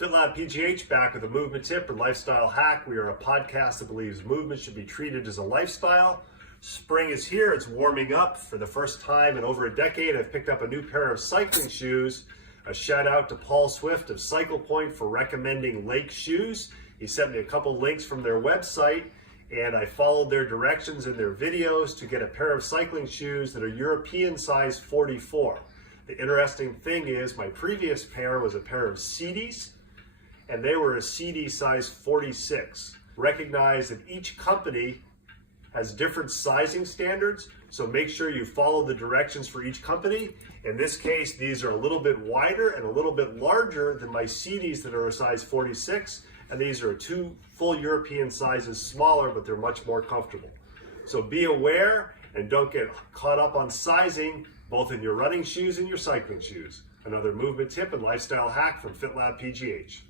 FitLabPGH back with a movement tip and lifestyle hack. We are a podcast that believes movement should be treated as a lifestyle. Spring is here, it's warming up. For the first time in over a decade, I've picked up a new pair of cycling shoes. A shout out to Paul Swift of CyclePoint for recommending Lake shoes. He sent me a couple links from their website, and I followed their directions in their videos to get a pair of cycling shoes that are European size 44. The interesting thing is my previous pair was a pair of CDs, and they were a CD size 46. Recognize that each company has different sizing standards, so make sure you follow the directions for each company. In this case, these are a little bit wider and a little bit larger than my CDs that are a size 46, and these are two full European sizes smaller, but they're much more comfortable. So be aware and don't get caught up on sizing, both in your running shoes and your cycling shoes. Another movement tip and lifestyle hack from FitLabPGH.